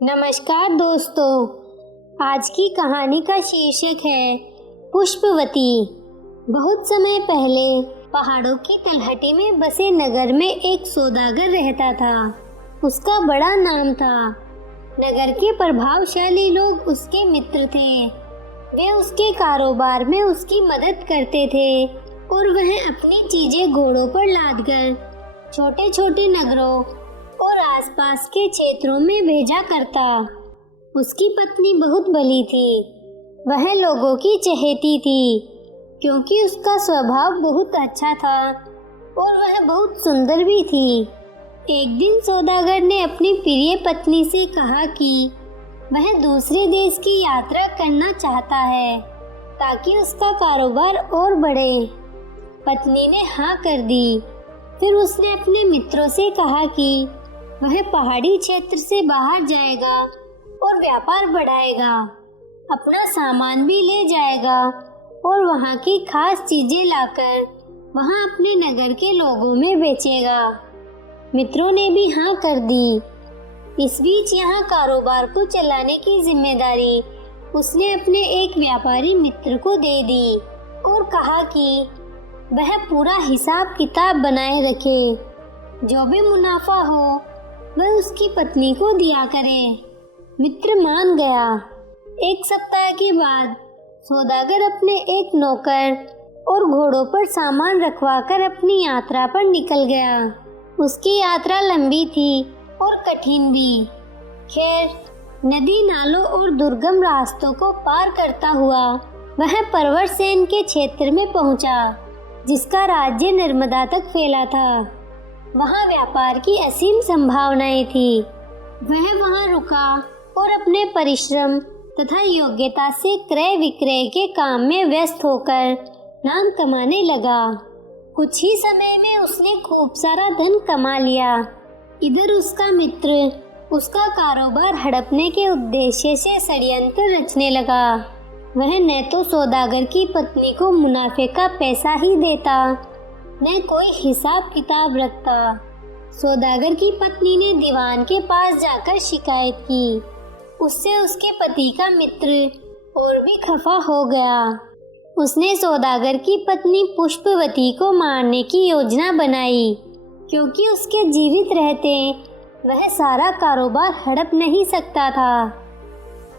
नमस्कार दोस्तों, आज की कहानी का शीर्षक है पुष्पवती। बहुत समय पहले पहाड़ों की तलहटी में बसे नगर में एक सौदागर रहता था। उसका बड़ा नाम था। नगर के प्रभावशाली लोग उसके मित्र थे। वे उसके कारोबार में उसकी मदद करते थे और वह अपनी चीजें घोड़ों पर लादकर छोटे छोटे नगरों और आसपास के क्षेत्रों में भेजा करता। उसकी पत्नी बहुत भली थी। वह लोगों की चहेती थी क्योंकि उसका स्वभाव बहुत अच्छा था और वह बहुत सुंदर भी थी। एक दिन सौदागर ने अपनी प्रिय पत्नी से कहा कि वह दूसरे देश की यात्रा करना चाहता है ताकि उसका कारोबार और बढ़े। पत्नी ने हाँ कर दी। फिर उसने अपने मित्रों से कहा कि वह पहाड़ी क्षेत्र से बाहर जाएगा और व्यापार बढ़ाएगा, अपना सामान भी ले जाएगा और वहाँ की खास चीजें लाकर वहाँ अपने नगर के लोगों में बेचेगा। मित्रों ने भी हाँ कर दी। इस बीच यहाँ कारोबार को चलाने की जिम्मेदारी उसने अपने एक व्यापारी मित्र को दे दी और कहा कि वह पूरा हिसाब किताब बनाए रखे। जो भी मुनाफा हो वह उसकी पत्नी को दिया करे। मित्र मान गया। एक सप्ताह के बाद सौदागर अपने एक नौकर और घोड़ों पर सामान रखवाकर अपनी यात्रा पर निकल गया। उसकी यात्रा लंबी थी और कठिन भी। खैर, नदी नालों और दुर्गम रास्तों को पार करता हुआ वह परवरसेन के क्षेत्र में पहुंचा, जिसका राज्य नर्मदा तक फैला था। वहाँ व्यापार की असीम संभावनाएं थी। वह वहाँ रुका और अपने परिश्रम तथा योग्यता से क्रय विक्रय के काम में व्यस्त होकर नाम कमाने लगा। कुछ ही समय में उसने खूब सारा धन कमा लिया। इधर उसका मित्र उसका कारोबार हड़पने के उद्देश्य से षड्यंत्र रचने लगा। वह न तो सौदागर की पत्नी को मुनाफे का पैसा ही देता, न कोई हिसाब किताब रखता। सौदागर की पत्नी ने दीवान के पास जाकर शिकायत की। उससे उसके पति का मित्र और भी खफा हो गया। उसने सौदागर की पत्नी पुष्पवती को मारने की योजना बनाई, क्योंकि उसके जीवित रहते वह सारा कारोबार हड़प नहीं सकता था।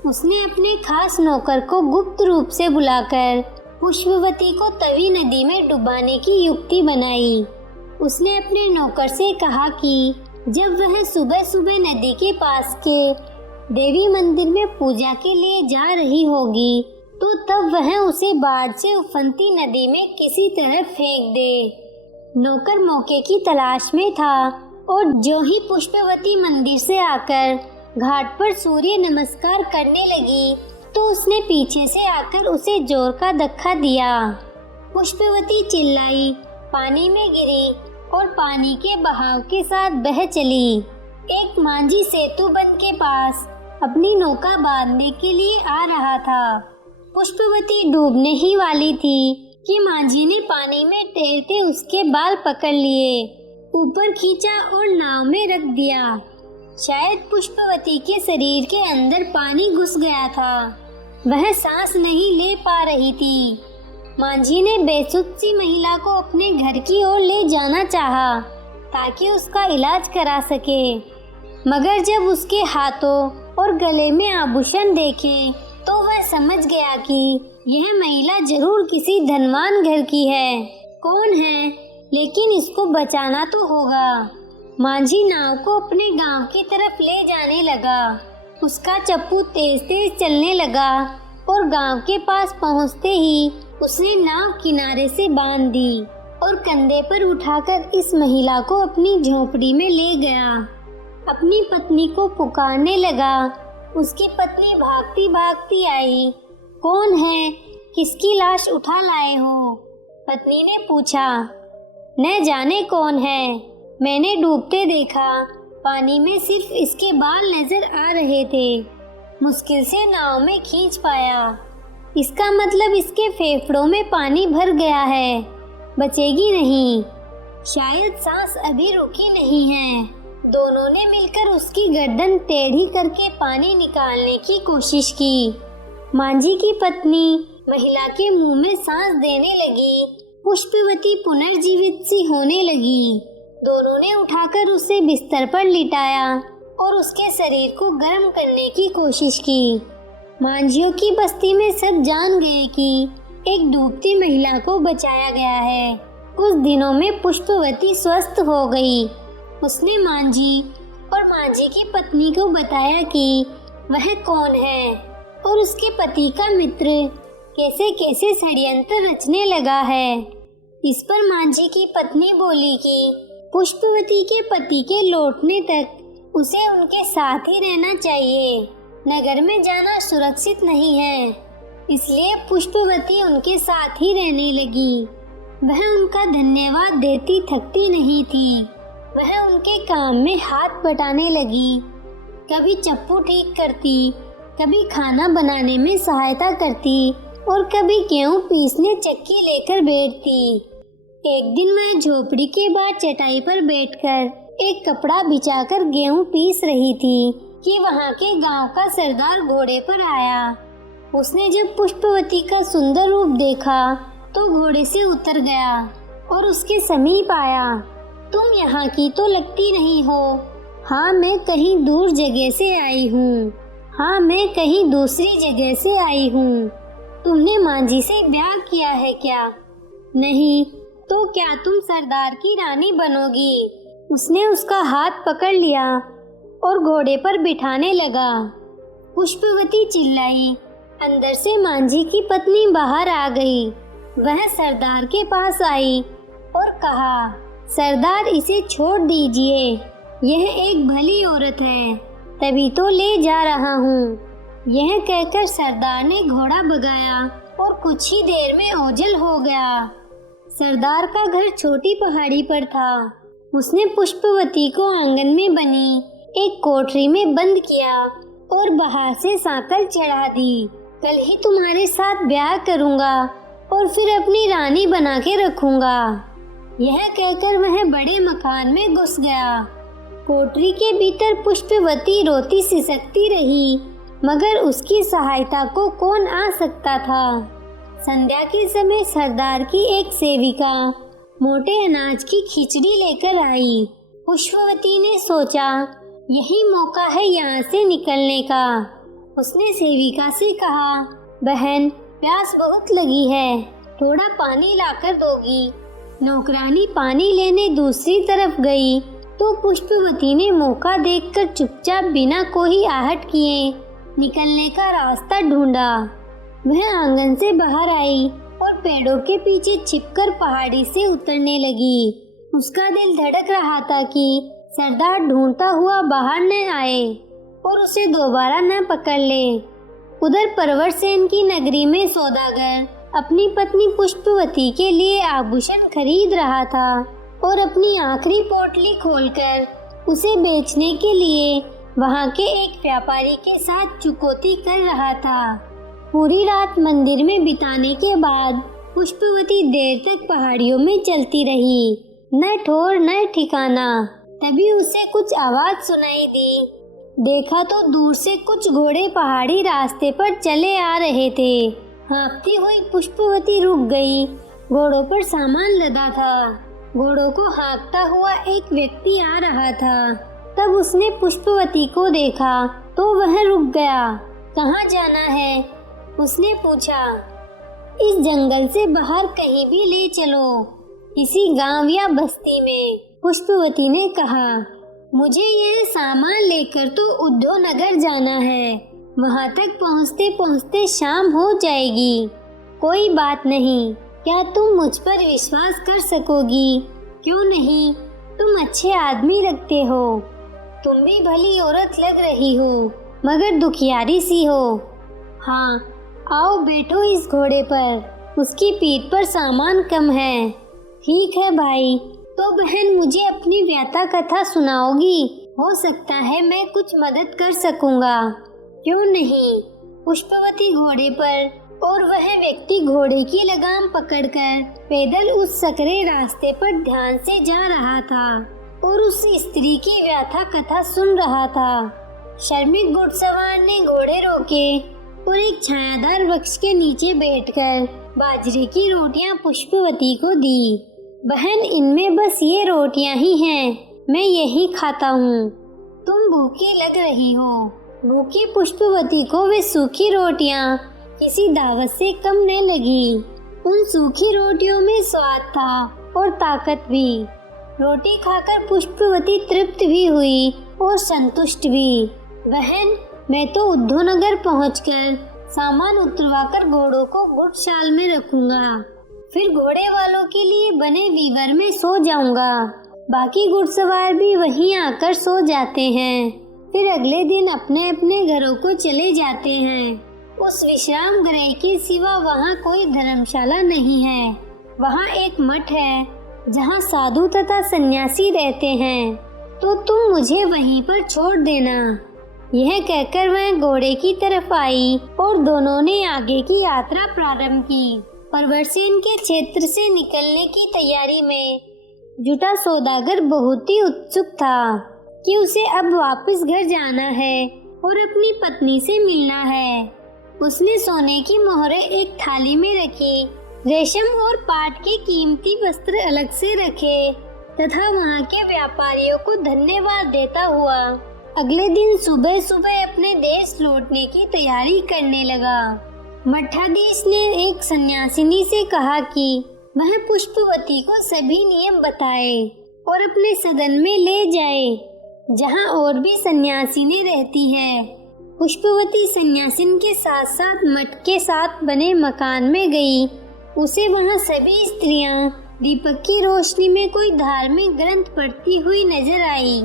उसने अपने खास नौकर को गुप्त रूप से बुलाकर पुष्पवती को तवी नदी में डुबाने की युक्ति बनाई। उसने अपने नौकर से कहा कि जब वह सुबह सुबह नदी के पास के देवी मंदिर में पूजा के लिए जा रही होगी तो तब वह उसे बाढ़ से उफनती नदी में किसी तरह फेंक दे। नौकर मौके की तलाश में था और जो ही पुष्पवती मंदिर से आकर घाट पर सूर्य नमस्कार करने लगी तो उसने पीछे से आकर उसे जोर का धक्का दिया। पुष्पवती चिल्लाई, पानी में गिरी और पानी के बहाव के साथ बह चली। एक मांझी सेतु बंद के पास अपनी नौका बांधने के लिए आ रहा था। पुष्पवती डूबने ही वाली थी कि मांझी ने पानी में तैरते उसके बाल पकड़ लिए, ऊपर खींचा और नाव में रख दिया। शायद पुष्पवती के शरीर के अंदर पानी घुस गया था। वह सांस नहीं ले पा रही थी। मांझी ने बेसुध सी महिला को अपने घर की ओर ले जाना चाहा ताकि उसका इलाज करा सके, मगर जब उसके हाथों और गले में आभूषण देखे तो वह समझ गया कि यह महिला जरूर किसी धनवान घर की है। कौन है, लेकिन इसको बचाना तो होगा। मांझी नाव को अपने गांव की तरफ ले जाने लगा। उसका चप्पू तेज तेज चलने लगा और गांव के पास पहुंचते ही उसने नाव किनारे से बांध दी और कंधे पर उठाकर इस महिला को अपनी झोपड़ी में ले गया। अपनी पत्नी को पुकारने लगा। उसकी पत्नी भागती भागती आई। कौन है, किसकी लाश उठा लाए हो? पत्नी ने पूछा। न जाने कौन है, मैंने डूबते देखा। पानी में सिर्फ इसके बाल नजर आ रहे थे। मुश्किल से नाव में खींच पाया। इसका मतलब इसके फेफड़ों में पानी भर गया है, बचेगी नहीं। शायद सांस अभी रुकी नहीं है। दोनों ने मिलकर उसकी गर्दन टेढ़ी करके पानी निकालने की कोशिश की। मांझी की पत्नी महिला के मुंह में सांस देने लगी। पुष्पवती पुनर्जीवित सी होने लगी। दोनों ने उठाकर उसे बिस्तर पर लिटाया और उसके शरीर को गर्म करने की कोशिश की। मांझियों की बस्ती में सब जान गए कि एक डूबती महिला को बचाया गया है। कुछ दिनों में पुष्पवती स्वस्थ हो गई। उसने मांझी और मांझी की पत्नी को बताया कि वह कौन है और उसके पति का मित्र कैसे कैसे षड्यंत्र रचने लगा है। इस पर मांझी की पत्नी बोली कि पुष्पवती के पति के लौटने तक उसे उनके साथ ही रहना चाहिए। नगर में जाना सुरक्षित नहीं है, इसलिए पुष्पवती उनके साथ ही रहने लगी। वह उनका धन्यवाद देती थकती नहीं थी। वह उनके काम में हाथ बटाने लगी। कभी चप्पू ठीक करती, कभी खाना बनाने में सहायता करती और कभी गेहूं पीसने चक्की लेकर बैठती। एक दिन वह झोपड़ी के बाहर चटाई पर बैठकर एक कपड़ा बिछाकर गेहूं पीस रही थी कि वहां के गांव का सरदार घोड़े पर आया। उसने जब पुष्पवती का सुंदर रूप देखा तो घोड़े से उतर गया और उसके समीप आया। तुम यहाँ की तो लगती नहीं हो। हाँ, मैं कहीं दूर जगह से आई हूँ। हाँ, मैं कहीं दूसरी जगह से आई हूँ। तुमने मांझी से ब्याह किया है क्या? नहीं। तो क्या तुम सरदार की रानी बनोगी? उसने उसका हाथ पकड़ लिया और घोड़े पर बिठाने लगा। पुष्पवती चिल्लाई। अंदर से मांझी की पत्नी बाहर आ गई। वह सरदार के पास आई और कहा, सरदार, इसे छोड़ दीजिए। यह एक भली औरत है, तभी तो ले जा रहा हूँ। यह कहकर सरदार ने घोड़ा भगाया और कुछ ही देर में ओझल हो गया। सरदार का घर छोटी पहाड़ी पर था। उसने पुष्पवती को आंगन में बनी एक कोठरी में बंद किया और बाहर से सांकल चढ़ा दी। कल ही तुम्हारे साथ ब्याह करूँगा और फिर अपनी रानी बना के रखूँगा। यह कहकर वह बड़े मकान में घुस गया। कोठरी के भीतर पुष्पवती रोती सिसकती रही, मगर उसकी सहायता को कौन आ सकता था। संध्या के समय सरदार की एक सेविका मोटे अनाज की खिचड़ी लेकर आई। पुष्पवती ने सोचा, यही मौका है यहाँ से निकलने का। उसने सेविका से कहा, बहन, प्यास बहुत लगी है, थोड़ा पानी लाकर दोगी? नौकरानी पानी लेने दूसरी तरफ गई तो पुष्पवती ने मौका देखकर चुपचाप बिना कोई आहट किए निकलने का रास्ता ढूंढा। वह आंगन से बाहर आई और पेड़ों के पीछे छिपकर पहाड़ी से उतरने लगी। उसका दिल धड़क रहा था कि सरदार ढूंढता हुआ बाहर न आए और उसे दोबारा न पकड़ ले। उधर परवरसेन की नगरी में सौदागर अपनी पत्नी पुष्पवती के लिए आभूषण खरीद रहा था और अपनी आखिरी पोटली खोलकर उसे बेचने के लिए वहां के एक व्यापारी के साथ चुकौती कर रहा था। पूरी रात मंदिर में बिताने के बाद पुष्पवती देर तक पहाड़ियों में चलती रही, न ठोर न ठिकाना। तभी उसे कुछ आवाज सुनाई दी। देखा तो दूर से कुछ घोड़े पहाड़ी रास्ते पर चले आ रहे थे। हाँफती हुई पुष्पवती रुक गई। घोड़ों पर सामान लदा था। घोड़ों को हाँकता हुआ एक व्यक्ति आ रहा था। तब उसने पुष्पवती को देखा तो वह रुक गया। कहाँ जाना है? उसने पूछा। इस जंगल से बाहर कहीं भी ले चलो, किसी गांव या बस्ती में, पुष्पवती ने कहा। मुझे यह सामान लेकर तो उद्धवनगर जाना है। वहां तक पहुंचते पहुंचते शाम हो जाएगी। कोई बात नहीं, क्या तुम मुझ पर विश्वास कर सकोगी? क्यों नहीं, तुम अच्छे आदमी लगते हो। तुम भी भली औरत लग रही हो, मगर दुखियारी सी हो। हाँ, आओ बैठो इस घोड़े पर। उसकी पीठ पर सामान कम है। ठीक है भाई, तो बहन मुझे अपनी व्यथा कथा सुनाओगी? हो सकता है मैं कुछ मदद कर सकूंगा। क्यों नहीं। पुष्पवती घोड़े पर और वह व्यक्ति घोड़े की लगाम पकड़कर पैदल उस सकरे रास्ते पर ध्यान से जा रहा था। और उस स्त्री की व्यथा कथा सुन रहा था। श्रमिक घुड़सवार ने घोड़े रोके और एक छायादार वृक्ष के नीचे बैठकर बाजरे की रोटियां पुष्पवती को दी। बहन, इनमें बस ये रोटियां ही हैं, मैं यही खाता हूँ। तुम भूखी लग रही हो। भूखी पुष्पवती को वे सूखी रोटियां किसी दावत से कम न लगी। उन सूखी रोटियों में स्वाद था और ताकत भी। रोटी खाकर पुष्पवती तृप्त भी हुई और संतुष्ट भी। बहन, मैं तो उद्धवनगर पहुंचकर सामान उतरवाकर घोड़ों को गुड़शाल में रखूंगा, फिर घोड़े वालों के लिए बने वीवर में सो जाऊंगा। बाकी घुड़सवार भी वहीं आकर सो जाते हैं, फिर अगले दिन अपने अपने घरों को चले जाते हैं। उस विश्राम गृह के सिवा वहाँ कोई धर्मशाला नहीं है। वहाँ एक मठ है जहाँ साधु तथा सन्यासी रहते हैं, तो तुम मुझे वहीं पर छोड़ देना। यह कहकर वह घोड़े की तरफ आई और दोनों ने आगे की यात्रा प्रारंभ की। परवरसेन के क्षेत्र से निकलने की तैयारी में जुटा सौदागर बहुत ही उत्सुक था कि उसे अब वापस घर जाना है और अपनी पत्नी से मिलना है। उसने सोने की मोहरें एक थाली में रखी, रेशम और पाट के कीमती वस्त्र अलग से रखे तथा वहाँ के व्यापारियों को धन्यवाद देता हुआ अगले दिन सुबह सुबह अपने देश लौटने की तैयारी करने लगा। मठाधीश ने एक सन्यासिनी से कहा कि वह पुष्पवती को सभी नियम बताए और अपने सदन में ले जाए, जहाँ और भी सन्यासिनी रहती है। पुष्पवती सन्यासिन के साथ साथ मठ के साथ बने मकान में गई। उसे वहाँ सभी स्त्रियां दीपक की रोशनी में कोई धार्मिक ग्रंथ पढ़ती हुई नजर आई।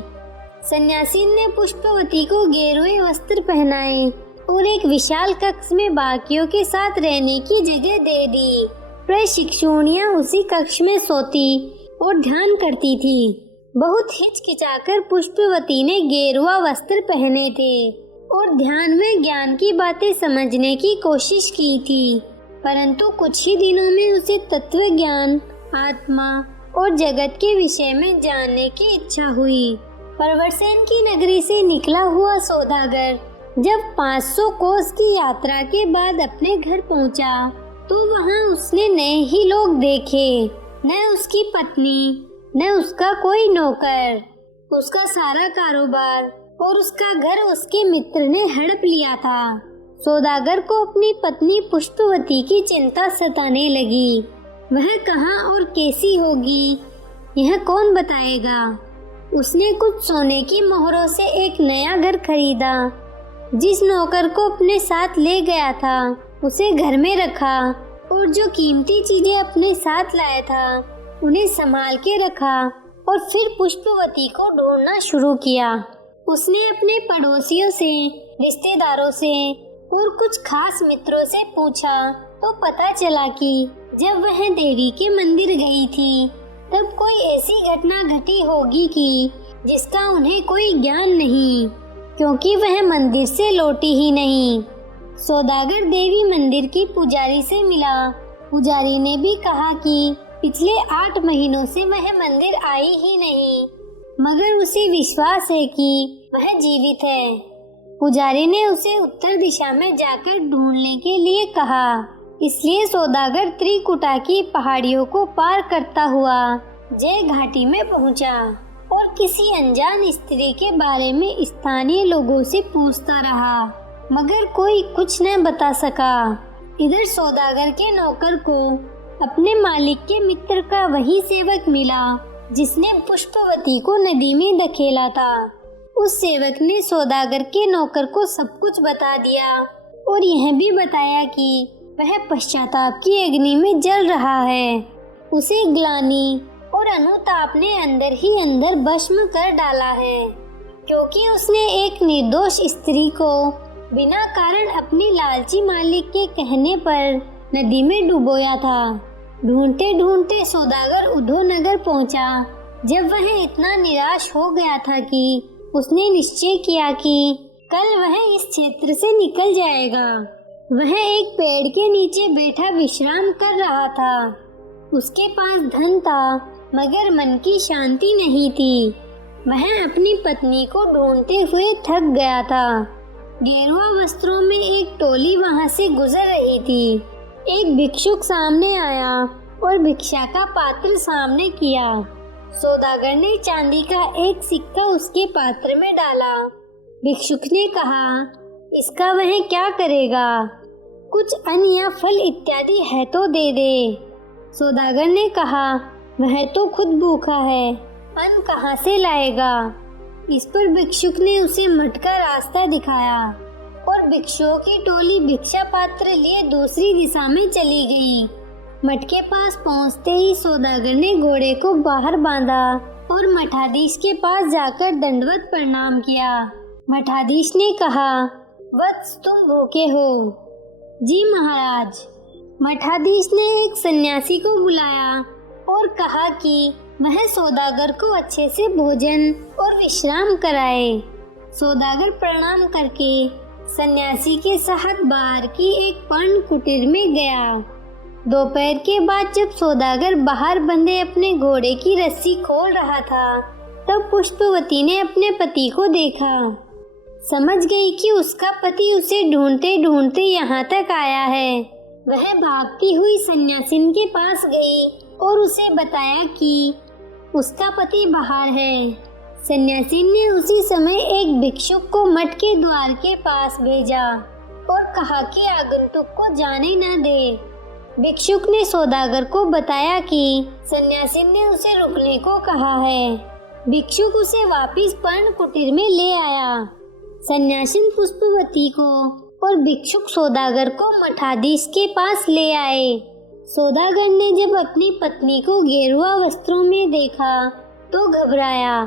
सन्यासिन ने पुष्पवती को गेरुए वस्त्र पहनाए और एक विशाल कक्ष में बाकियों के साथ रहने की जगह दे दी। प्रशिक्षुणियां उसी कक्ष में सोती और ध्यान करती थी। बहुत हिचकिचाकर पुष्पवती ने गेरुआ वस्त्र पहने थे और ध्यान में ज्ञान की बातें समझने की कोशिश की थी, परंतु कुछ ही दिनों में उसे तत्व ज्ञान, आत्मा और जगत के विषय में जानने की इच्छा हुई। परवरसेन की नगरी से निकला हुआ सौदागर जब 500 कोस की यात्रा के बाद अपने घर पहुंचा, तो वहां उसने नए ही लोग देखे। न उसकी पत्नी, न उसका कोई नौकर। उसका सारा कारोबार और उसका घर उसके मित्र ने हड़प लिया था। सौदागर को अपनी पत्नी पुष्पवती की चिंता सताने लगी। वह कहाँ और कैसी होगी, यह कौन बताएगा। उसने कुछ सोने की मोहरों से एक नया घर खरीदा। जिस नौकर को अपने साथ ले गया था उसे घर में रखा और जो कीमती चीजें अपने साथ लाया था उन्हें संभाल के रखा और फिर पुष्पवती को ढूंढना शुरू किया। उसने अपने पड़ोसियों से, रिश्तेदारों से और कुछ खास मित्रों से पूछा तो पता चला कि जब वह देवी के मंदिर गई थी तब कोई ऐसी घटना घटी होगी कि जिसका उन्हें कोई ज्ञान नहीं, क्योंकि वह मंदिर से लौटी ही नहीं। सौदागर देवी मंदिर की पुजारी से मिला। पुजारी ने भी कहा कि पिछले 8 महीनों से वह मंदिर आई ही नहीं, मगर उसे विश्वास है कि वह जीवित है। पुजारी ने उसे उत्तर दिशा में जाकर ढूंढने के लिए कहा। इसलिए सौदागर त्रिकुटा की पहाड़ियों को पार करता हुआ जय घाटी में पहुंचा और किसी अनजान स्त्री के बारे में स्थानीय लोगों से पूछता रहा, मगर कोई कुछ न बता सका। इधर सौदागर के नौकर को अपने मालिक के मित्र का वही सेवक मिला जिसने पुष्पवती को नदी में धकेला था। उस सेवक ने सौदागर के नौकर को सब कुछ बता दिया और यह भी बताया कि वह पश्चाताप की अग्नि में जल रहा है। उसे ग्लानि और अनुताप ने अंदर ही अंदर भस्म कर डाला है, क्योंकि उसने एक निर्दोष स्त्री को बिना कारण अपने लालची मालिक के कहने पर नदी में डुबोया था। ढूंढते ढूंढते सौदागर उद्धवनगर पहुंचा। जब वह इतना निराश हो गया था कि उसने निश्चय किया कि कल वह इस क्षेत्र से निकल जाएगा। वह एक पेड़ के नीचे बैठा विश्राम कर रहा था। उसके पास धन था, मगर मन की शांति नहीं थी। वह अपनी पत्नी को ढूंढते हुए थक गया था। गेरुआ वस्त्रों में एक टोली वहां से गुजर रही थी। एक भिक्षुक सामने आया और भिक्षा का पात्र सामने किया। सौदागर ने चांदी का एक सिक्का उसके पात्र में डाला। भिक्षुक ने कहा, इसका वह क्या करेगा? कुछ अन्न या फल इत्यादि है तो दे दे। सौदागर ने कहा, वह तो खुद भूखा है, अन्न कहाँ से लाएगा? इस पर भिक्षुक ने उसे मठ का रास्ता दिखाया और भिक्षुओं की टोली भिक्षा पात्र लिए दूसरी दिशा में चली गई। मठ के पास पहुंचते ही सौदागर ने घोड़े को बाहर बांधा और मठाधीश के पास जाकर दंडवत प्रणाम किया। मठाधीश ने कहा, वत्स तुम भूखे हो? जी महाराज। मठाधीश ने एक सन्यासी को बुलाया और कहा कि वह सौदागर को अच्छे से भोजन और विश्राम कराए। सौदागर प्रणाम करके सन्यासी के साथ बाहर की एक पर्ण कुटीर में गया। दोपहर के बाद जब सौदागर बाहर बंधे अपने घोड़े की रस्सी खोल रहा था, तब पुष्पवती ने अपने पति को देखा। समझ गई कि उसका पति उसे ढूंढते ढूंढते यहाँ तक आया है। वह भागती हुई सन्यासिन के पास गई और उसे बताया कि उसका पति बाहर है। सन्यासिन ने उसी समय एक भिक्षुक को मठ के द्वार के पास भेजा और कहा कि आगंतुक को जाने न दे। भिक्षुक ने सौदागर को बताया कि सन्यासिन ने उसे रुकने को कहा है। भिक्षुक उसे वापस पर्ण कुटीर में ले आया। सन्यासिन पुष्पवती को और भिक्षुक सौदागर को मठाधीश के पास ले आए। सौदागर ने जब अपनी पत्नी को गेरुआ वस्त्रों में देखा तो घबराया।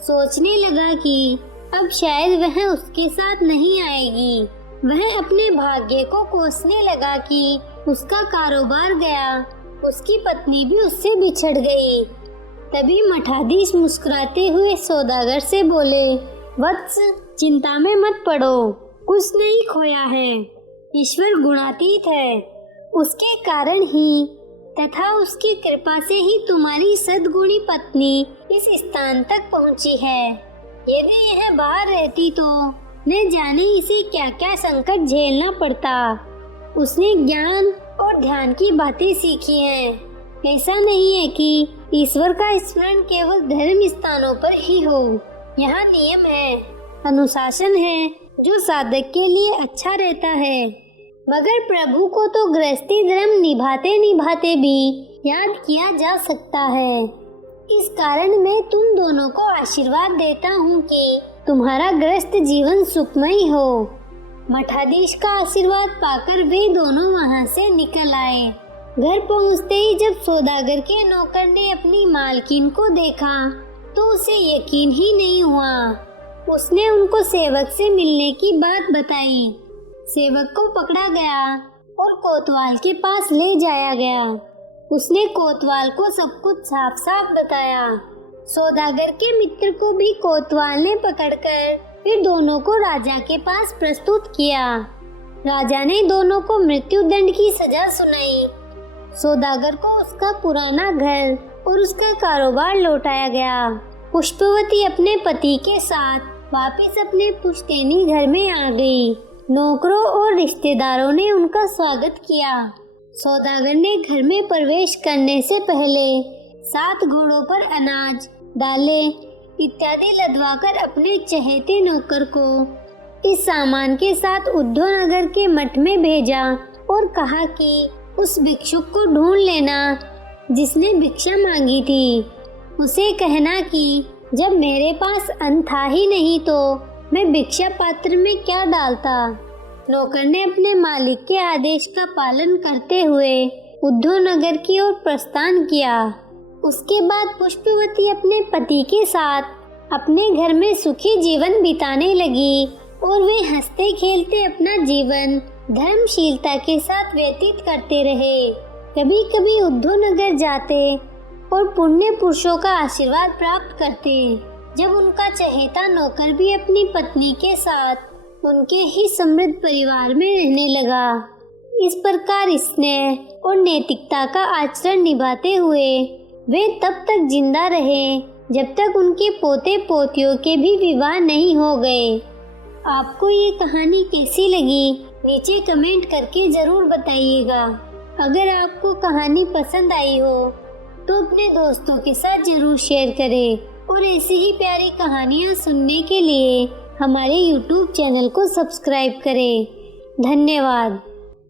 सोचने लगा कि अब शायद वह उसके साथ नहीं आएगी। वह अपने भाग्य को कोसने लगा कि उसका कारोबार गया, उसकी पत्नी भी उससे बिछड़ गई। तभी मठाधीश मुस्कुराते हुए सौदागर से बोले, वत्स चिंता में मत पड़ो, कुछ नहीं खोया है। ईश्वर गुणातीत है, उसके कारण ही तथा उसकी कृपा से ही तुम्हारी सद्गुणी पत्नी इस स्थान तक पहुंची है। यदि यह बाहर रहती तो न जाने इसे क्या क्या संकट झेलना पड़ता। उसने ज्ञान और ध्यान की बातें सीखी हैं। ऐसा नहीं है कि ईश्वर का स्मरण केवल धर्म स्थानों पर ही हो। यहाँ नियम है, अनुशासन है, जो साधक के लिए अच्छा रहता है। मगर प्रभु को तो गृहस्थी धर्म निभाते निभाते भी याद किया जा सकता है। इस कारण मैं तुम दोनों को आशीर्वाद देता हूँ कि तुम्हारा गृहस्थ जीवन सुखमय हो। मठाधीश का आशीर्वाद पाकर वे दोनों वहां से निकल आए। घर पहुंचते ही जब सौदागर के नौकर ने अपनी मालकिन को देखा तो उसे यकीन ही नहीं हुआ। उसने उनको सेवक से मिलने की बात बताई। सेवक को पकड़ा गया और कोतवाल के पास ले जाया गया। उसने कोतवाल को सब कुछ साफ साफ बताया। सौदागर के मित्र को भी कोतवाल ने पकड़कर फिर दोनों को राजा के पास प्रस्तुत किया। राजा ने दोनों को मृत्यु दंड की सजा सुनाई। सौदागर को उसका पुराना घर और उसका कारोबार लौटाया गया। पुष्पवती अपने पति के साथ वापस अपने पुश्तैनी घर में आ गई। नौकरों और रिश्तेदारों ने उनका स्वागत किया। सौदागर ने घर में प्रवेश करने से पहले 7 घोड़ों पर अनाज, दालें इत्यादि लदवाकर अपने चहेते नौकर को इस सामान के साथ उद्धवनगर के मठ में भेजा और कहा कि उस भिक्षुक को ढूंढ लेना जिसने भिक्षा मांगी थी। उसे कहना कि जब मेरे पास अन्न था ही नहीं तो मैं भिक्षा पात्र में क्या डालता। नौकर ने अपने मालिक के आदेश का पालन करते हुए उद्धवनगर की ओर प्रस्थान किया। उसके बाद पुष्पवती अपने पति के साथ अपने घर में सुखी जीवन बिताने लगी और वे हंसते खेलते अपना जीवन धर्मशीलता के साथ व्यतीत करते रहे। कभी कभी उद्धवनगर जाते और पुण्य पुरुषों का आशीर्वाद प्राप्त करते। जब उनका चहेता नौकर भी अपनी पत्नी के साथ उनके ही समृद्ध परिवार में रहने लगा। इस प्रकार स्नेह और नैतिकता का आचरण निभाते हुए वे तब तक जिंदा रहे जब तक उनके पोते पोतियों के भी विवाह नहीं हो गए। आपको ये कहानी कैसी लगी नीचे कमेंट करके ज़रूर बताइएगा। अगर आपको कहानी पसंद आई हो तो अपने दोस्तों के साथ ज़रूर शेयर करें और ऐसी ही प्यारी कहानियाँ सुनने के लिए हमारे YouTube चैनल को सब्सक्राइब करें। धन्यवाद।